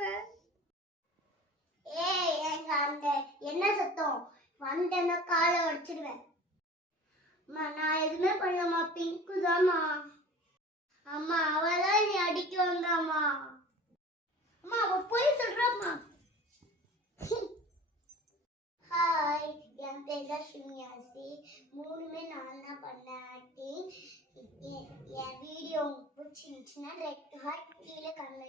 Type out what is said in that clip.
போயிடுவேன். ஏய் எங்க அந்த என்ன சத்தம் வந்தேன்னா காலை உடைச்சிடுவேன். அம்மா நான் எதுவுமே பண்ணலம்மா, பிங்கு தான்மா. அம்மா அவதான் நீ அடிக்க வந்தாமா. அம்மா அவ போய் சொல்றாம்மா. ஹாய், என் பேர் தான் ஸ்ரீனிவாசி. மூணுமே நான் தான் பண்ணேன் ஆக்டிங். என் வீடியோ உங்களுக்கு பிடிச்சிருந்துச்சுன்னா ரெட் ஹார்ட் கீழே கமெண்ட்